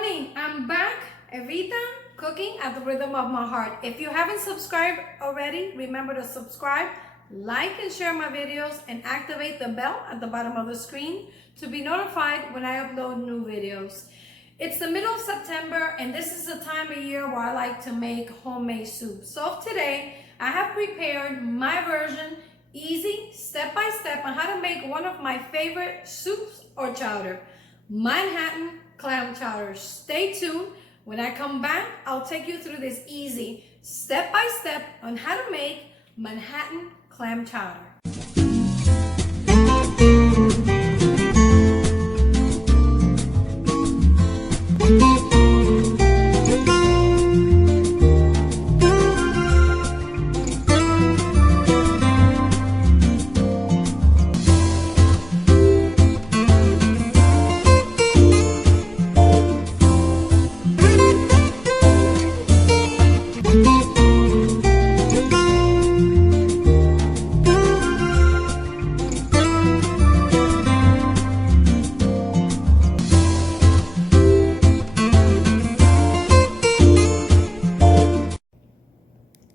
morning, I'm back, Evita, cooking at the rhythm of my heart. If you haven't subscribed already, remember to subscribe, like and share my videos, and activate the bell at the bottom of the screen to be notified when I upload new videos. It's the middle of September, and this is the time of year where I like to make homemade soup. So today, I have prepared my version, easy, step-by-step on how to make one of my favorite soups or chowder, Manhattan Clam Chowder. Stay tuned. When I come back, I'll take you through this easy step-by-step on how to make Manhattan Clam Chowder.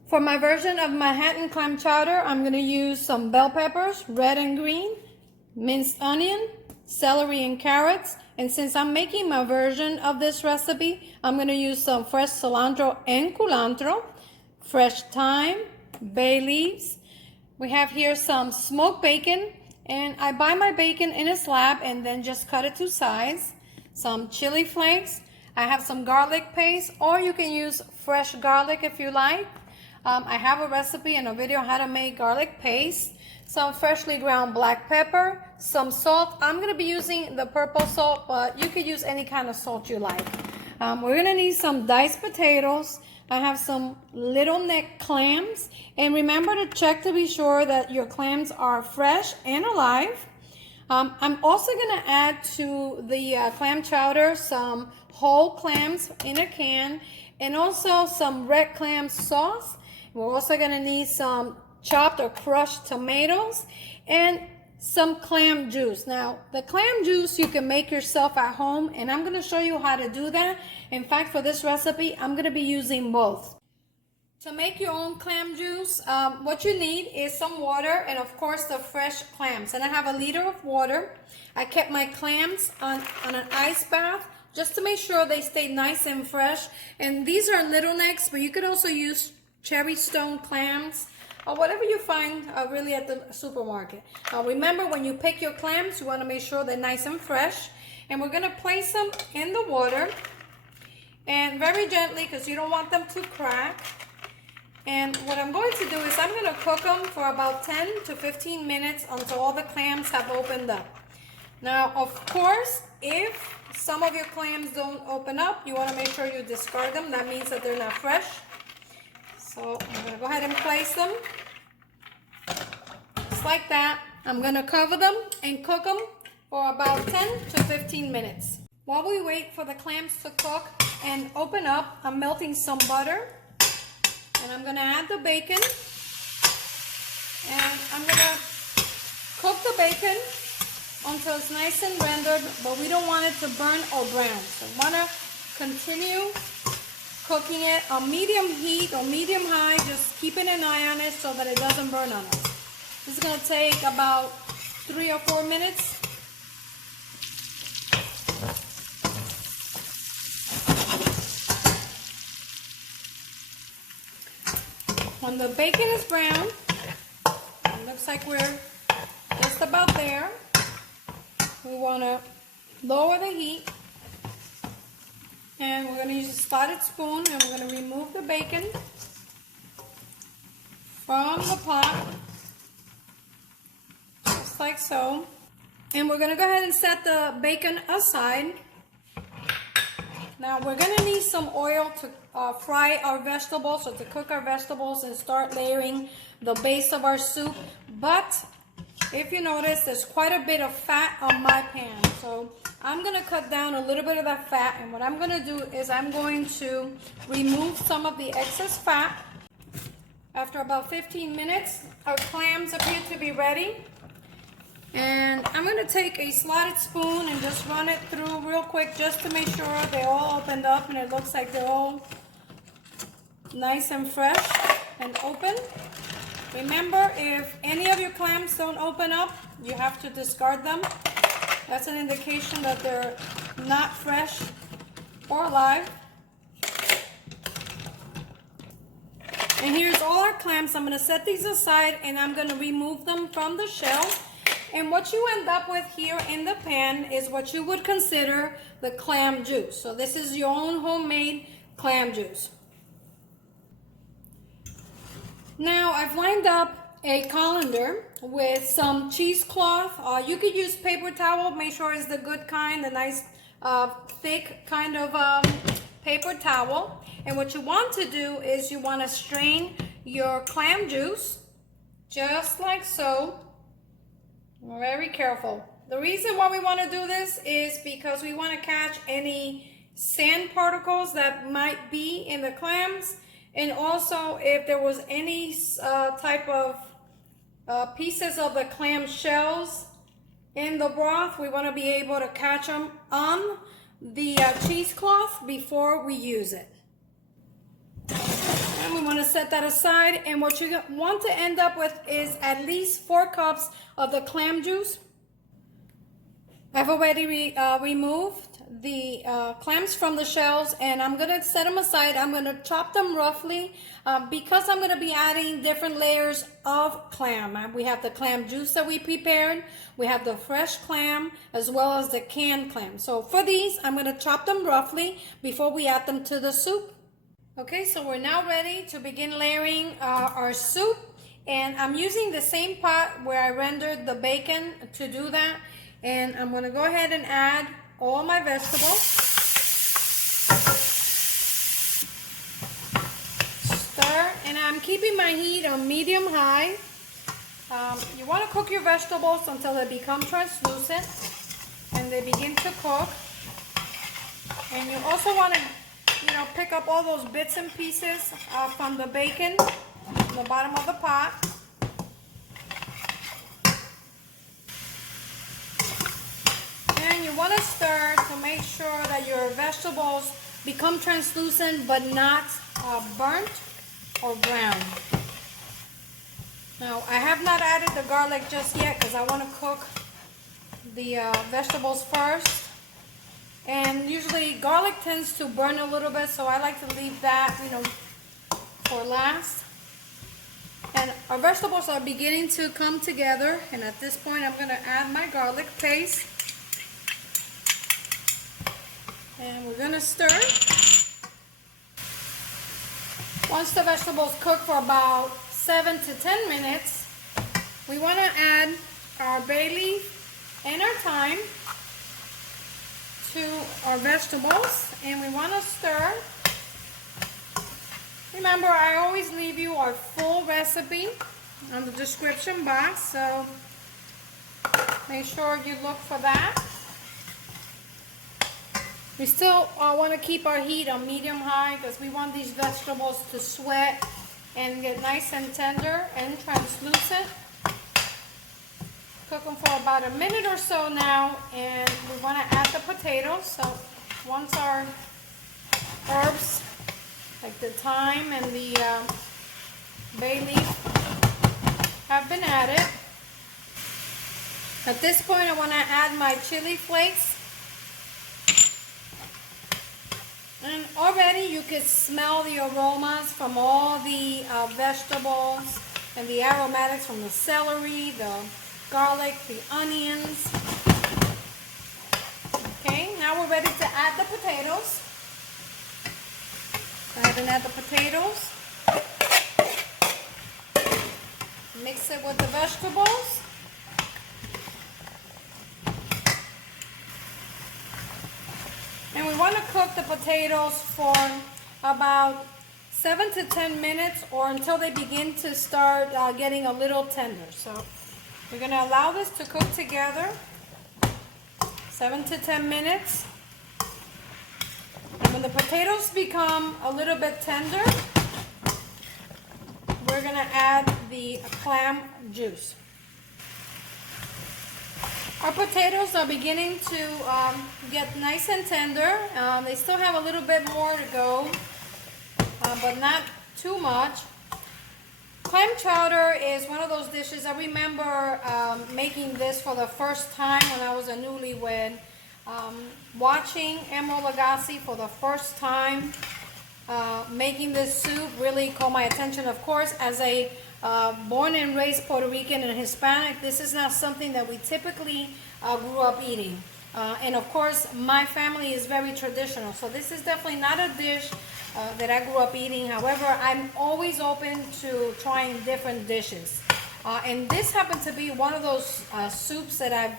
For my version of Manhattan Clam Chowder, I'm going to use some bell peppers, red and green, minced onion, celery and carrots. And since I'm making my version of this recipe, I'm going to use some fresh cilantro and culantro, fresh thyme, bay leaves. We have here some smoked bacon, and I buy my bacon in a slab and then just cut it to size. Some chili flakes. I have some garlic paste, or you can use fresh garlic if you like. I have a recipe and a video on how to make garlic paste, some freshly ground black pepper, some salt. I'm going to be using the purple salt, but you could use any kind of salt you like. We're going to need some diced potatoes. I have some little neck clams, and remember to check to be sure that your clams are fresh and alive. I'm also going to add to the clam chowder some whole clams in a can, and also some red clam sauce. We're also going to need some chopped or crushed tomatoes and some clam juice. Now, the clam juice you can make yourself at home, and I'm going to show you how to do that. In fact, for this recipe, I'm going to be using both. To make your own clam juice, what you need is some water and, of course, the fresh clams. And I have a liter of water. I kept my clams on an ice bath just to make sure they stay nice and fresh. And these are little necks, but you could also use cherry stone clams, or whatever you find really at the supermarket. Remember, when you pick your clams, you want to make sure they're nice and fresh. And we're going to place them in the water, and very gently, because you don't want them to crack. And what I'm going to do is I'm going to cook them for about 10 to 15 minutes until all the clams have opened up. Now, of course, if some of your clams don't open up, you want to make sure you discard them. That means that they're not fresh. So I'm going to go ahead and place them just like that. I'm going to cover them and cook them for about 10 to 15 minutes. While we wait for the clams to cook and open up, I'm melting some butter, and I'm going to add the bacon, and I'm going to cook the bacon until it's nice and rendered, but we don't want it to burn or brown. So I want to continue cooking it on medium heat or medium high, just keeping an eye on it so that it doesn't burn on us. This is going to take about 3 or 4 minutes. When the bacon is brown, it looks like we're just about there. We want to lower the heat. And we're going to use a slotted spoon, and we're going to remove the bacon from the pot, just like so. And we're going to go ahead and set the bacon aside. Now we're going to need some oil to fry our vegetables, or to cook our vegetables and start layering the base of our soup. But if you notice, there's quite a bit of fat on my pan. So I'm going to cut down a little bit of that fat, and what I'm going to do is I'm going to remove some of the excess fat. After about 15 minutes, our clams appear to be ready. And I'm going to take a slotted spoon and just run it through real quick just to make sure they're all opened up and it looks like they're all nice and fresh and open. Remember, if any of your clams don't open up, you have to discard them. That's an indication that they're not fresh or alive. And here's all our clams. I'm going to set these aside and I'm going to remove them from the shell. And what you end up with here in the pan is what you would consider the clam juice. So this is your own homemade clam juice. Now I've lined up a colander with some cheesecloth. You could use paper towel. Make sure it's the good kind, the nice thick kind of paper towel. And what you want to do is you want to strain your clam juice just like so. Very careful. The reason why we want to do this is because we want to catch any sand particles that might be in the clams, and also if there was any type of pieces of the clam shells in the broth, we want to be able to catch them on the cheesecloth before we use it. And we want to set that aside, and what you want to end up with is at least 4 cups of the clam juice. I've already removed the clams from the shells, and I'm going to set them aside. I'm going to chop them roughly because I'm going to be adding different layers of clam. We have the clam juice that we prepared, we have the fresh clam, as well as the canned clam. So for these, I'm going to chop them roughly before we add them to the soup. Okay, so we're now ready to begin layering our soup, and I'm using the same pot where I rendered the bacon to do that, and I'm going to go ahead and add all my vegetables. Stir, and I'm keeping my heat on medium-high. You want to cook your vegetables until they become translucent and they begin to cook, and you also want to pick up all those bits and pieces from the bacon from the bottom of the pot. And you want to stir to make sure that your vegetables become translucent but not burnt or brown. Now, I have not added the garlic just yet because I want to cook the vegetables first. And usually garlic tends to burn a little bit, so I like to leave that, for last. And our vegetables are beginning to come together, and at this point I'm going to add my garlic paste. And we're going to stir. Once the vegetables cook for about 7 to 10 minutes, we want to add our bay leaf and our thyme to our vegetables, and we want to stir. Remember, I always leave you our full recipe on the description box, so make sure you look for that. We still want to keep our heat on medium-high because we want these vegetables to sweat and get nice and tender and translucent. Cook them for about a minute or so now, and we want to add the potatoes. So once our herbs like the thyme and the bay leaf have been added, at this point I want to add my chili flakes. And already you can smell the aromas from all the vegetables and the aromatics from the celery, the garlic, the onions. Okay, now we're ready to add the potatoes. Go ahead and add the potatoes. Mix it with the vegetables. And we want to cook the potatoes for about 7 to 10 minutes or until they begin to start getting a little tender. So we're going to allow this to cook together 7 to 10 minutes. And when the potatoes become a little bit tender, we're going to add the clam juice. Our potatoes are beginning to get nice and tender. They still have a little bit more to go, but not too much. Clam chowder is one of those dishes. I remember making this for the first time when I was a newlywed. Watching Emeril Lagasse for the first time making this soup really caught my attention. Of course, as a born and raised Puerto Rican and Hispanic, this is not something that we typically grew up eating. And of course, my family is very traditional, so this is definitely not a dish that I grew up eating. However, I'm always open to trying different dishes. And this happened to be one of those soups that I've,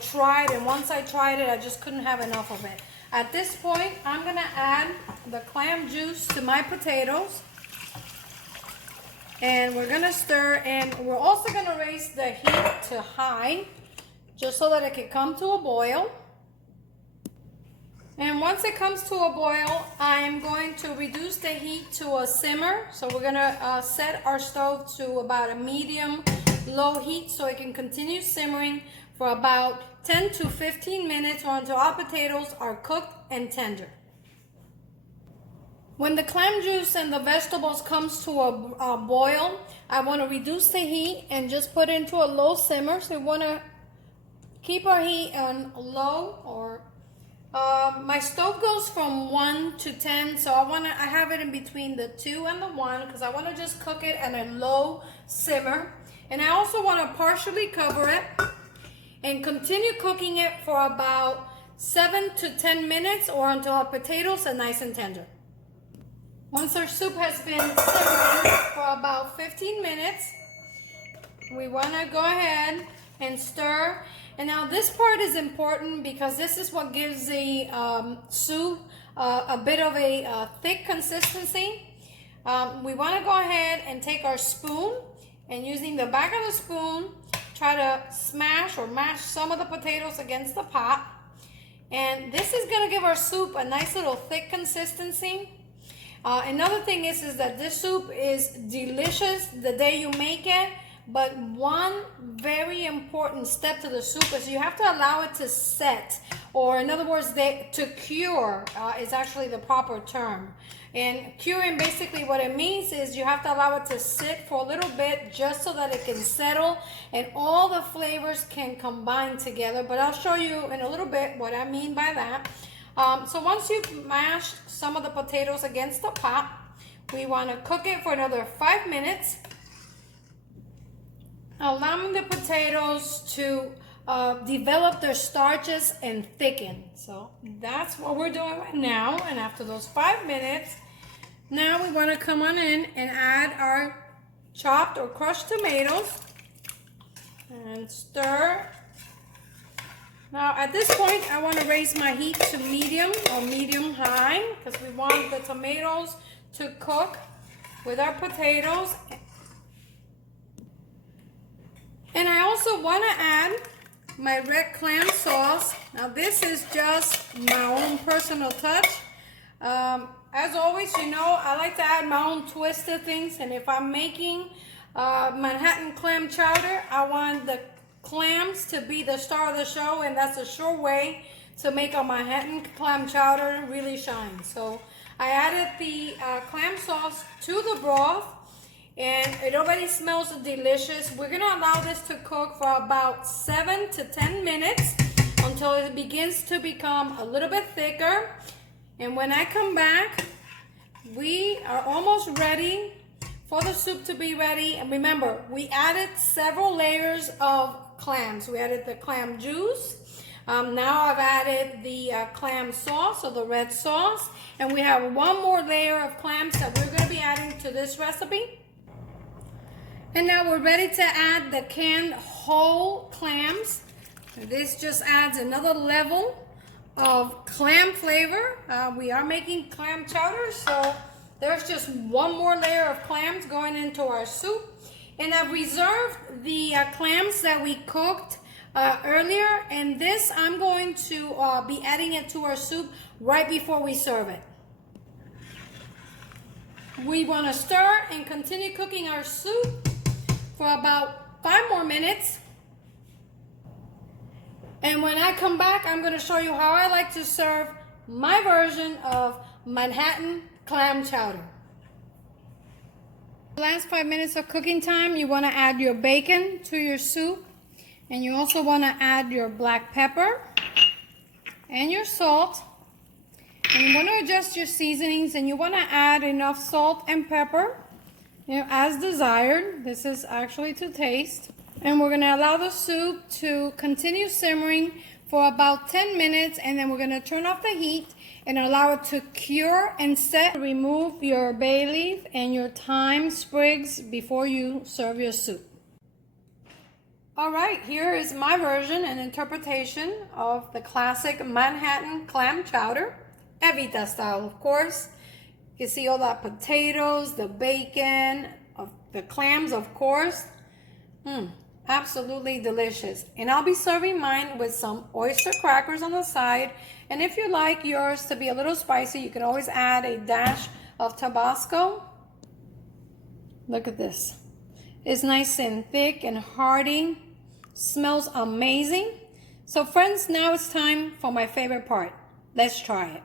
tried, and once I tried it, I just couldn't have enough of it. At this point, I'm gonna add the clam juice to my potatoes. And we're gonna stir, and we're also gonna raise the heat to high, just so that it can come to a boil. And once it comes to a boil, I'm going to reduce the heat to a simmer. So we're gonna set our stove to about a medium low heat so it can continue simmering for about 10 to 15 minutes or until our potatoes are cooked and tender. When the clam juice and the vegetables comes to a boil, I want to reduce the heat and just put it into a low simmer. So we want to keep our heat on low, or my stove goes from 1 to 10, so I have it in between the 2 and the 1 because I want to just cook it at a low simmer. And I also want to partially cover it and continue cooking it for about 7 to 10 minutes or until our potatoes are nice and tender. Once our soup has been simmering for about 15 minutes, we want to go ahead and stir. And now this part is important because this is what gives the soup a bit of a thick consistency. We want to go ahead and take our spoon, and using the back of the spoon, try to smash or mash some of the potatoes against the pot. And this is going to give our soup a nice little thick consistency. Another thing is that this soup is delicious the day you make it, but one very important step to the soup is you have to allow it to set, or in other words, to cure is actually the proper term. And curing, basically what it means is you have to allow it to sit for a little bit just so that it can settle and all the flavors can combine together. But I'll show you in a little bit what I mean by that. So once you've mashed some of the potatoes against the pot, we want to cook it for another 5 minutes, allowing the potatoes to develop their starches and thicken. So that's what we're doing right now. And after those 5 minutes, now we want to come on in and add our chopped or crushed tomatoes and stir. Now at this point, I want to raise my heat to medium or medium high because we want the tomatoes to cook with our potatoes. And I also want to add my red clam sauce. Now this is just my own personal touch. As always, I like to add my own twist to things. And if I'm making Manhattan clam chowder, I want the clams to be the star of the show, and that's a sure way to make a Manhattan clam chowder really shine. So I added the clam sauce to the broth, and it already smells delicious. We're gonna allow this to cook for about 7 to 10 minutes until it begins to become a little bit thicker. And when I come back, we are almost ready for the soup to be ready. And remember, we added several layers of clams. We added the clam juice. Now I've added the clam sauce, or the red sauce. And we have one more layer of clams that we're gonna be adding to this recipe. And now we're ready to add the canned whole clams. This just adds another level of clam flavor. We are making clam chowder, so there's just one more layer of clams going into our soup. And I've reserved the clams that we cooked earlier, and this I'm going to be adding it to our soup right before we serve it. We want to stir and continue cooking our soup for about 5 more minutes. And when I come back, I'm going to show you how I like to serve my version of Manhattan clam chowder. The last 5 minutes of cooking time, you want to add your bacon to your soup. And you also want to add your black pepper and your salt. And you want to adjust your seasonings, and you want to add enough salt and pepper, as desired. This is actually to taste. And we're going to allow the soup to continue simmering for about 10 minutes, and then we're going to turn off the heat and allow it to cure and set. Remove your bay leaf and your thyme sprigs before you serve your soup. All right, here is my version and interpretation of the classic Manhattan clam chowder, Evita style, of course. You see all that potatoes, the bacon, the clams, of course. Absolutely delicious. And I'll be serving mine with some oyster crackers on the side. And if you like yours to be a little spicy, you can always add a dash of Tabasco. Look at this. It's nice and thick and hearty. Smells amazing. So friends, now it's time for my favorite part. Let's try it.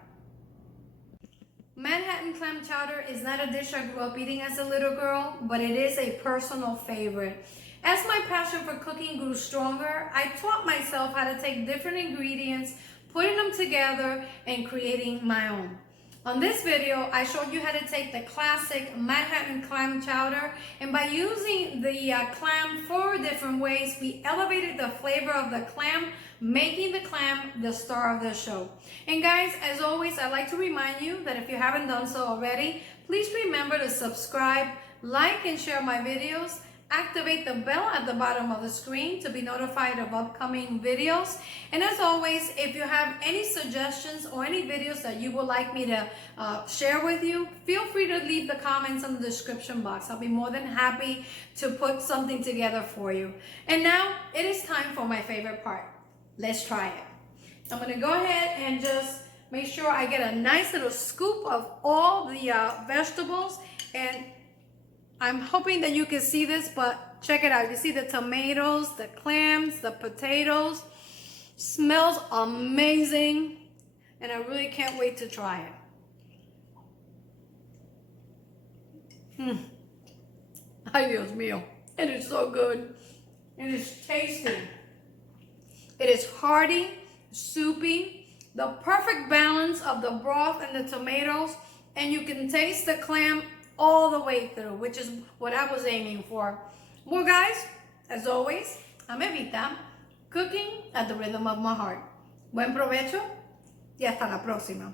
Manhattan clam chowder is not a dish I grew up eating as a little girl, but it is a personal favorite. As my passion for cooking grew stronger, I taught myself how to take different ingredients, putting them together, and creating my own. On this video, I showed you how to take the classic Manhattan clam chowder, and by using the clam 4 different ways, we elevated the flavor of the clam, making the clam the star of the show. And guys, as always, I'd like to remind you that if you haven't done so already, please remember to subscribe, like, and share my videos. Activate the bell at the bottom of the screen to be notified of upcoming videos. And as always, if you have any suggestions or any videos that you would like me to share with you, feel free to leave the comments in the description box. I'll be more than happy to put something together for you. And now it is time for my favorite part. Let's try it. I'm going to go ahead and just make sure I get a nice little scoop of all the vegetables, and I'm hoping that you can see this, but check it out. You see the tomatoes, the clams, the potatoes. Smells amazing, and I really can't wait to try it. Ay, Dios mío. It is so good. It is tasty. It is hearty, soupy, the perfect balance of the broth and the tomatoes, and you can taste the clam all the way through, which is what I was aiming for. Well, guys, as always, I'm Evita, cooking at the rhythm of my heart. Buen provecho y hasta la próxima.